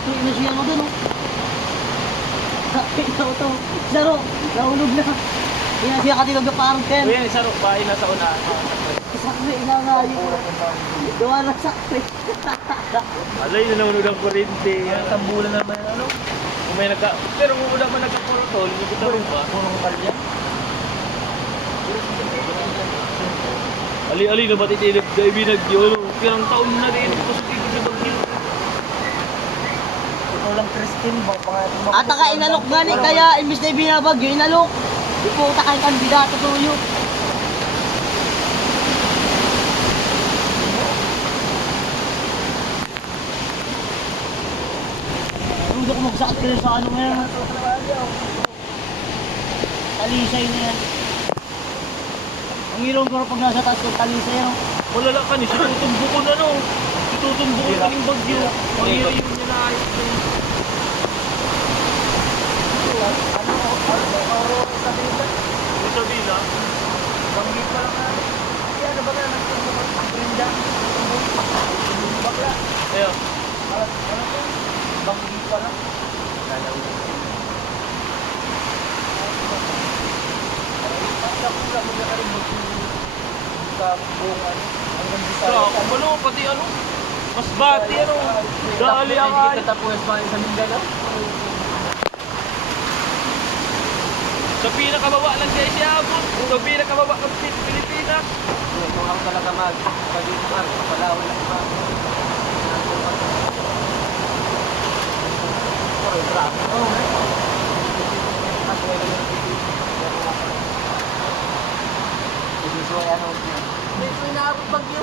Sakto na siya ano doon, oh. Ikaw to. Saro, nahulog na. Kaya siya katilog na parang ten. Kuya, isa ro, bahay na sa unahan. Sakto, inangayo ko. Gawa na sakto. Alay na naman ng kurente. Tambulan naman yung ano. Kung may pero kung wala man nagka-portol, hindi ko tawag ba? Purong kalya. Ali-ali na matitilip na ibinag yun. Pirang taon na rin. Positive na bagyo. Ikaw lang Christine, baka At ka inalok gani, kaya imbis na ibinabagyo, inalok. Di po takay kandidato tuyo. Hindi ko magsakit ka rin sa ano ngayon. Talisay na yan. Ang hirong ko pag nasa taas ko, talisay yan. Malala ka ni, situtumbo ko na no. Situtumbo ko na yung bagyo. Mahirap yun niya na ayos ko. Yung Sabina? Banggi pa lang na. Kaya ano ba nga, nagpaprinda? Bakla. Ayun. Banggi pa lang. Sa ano, pati ano? Mas bati ano? Dali ang ay. Katapuas pa sa Mindanao. Sa pinakababa lang siya isiabot. Sa pinakababa ng Pilipinas. Kung ako talaga mag-pag-ipan, kapalawin lang pa. Oh, grabe. Hindi ko inaabot bagyo.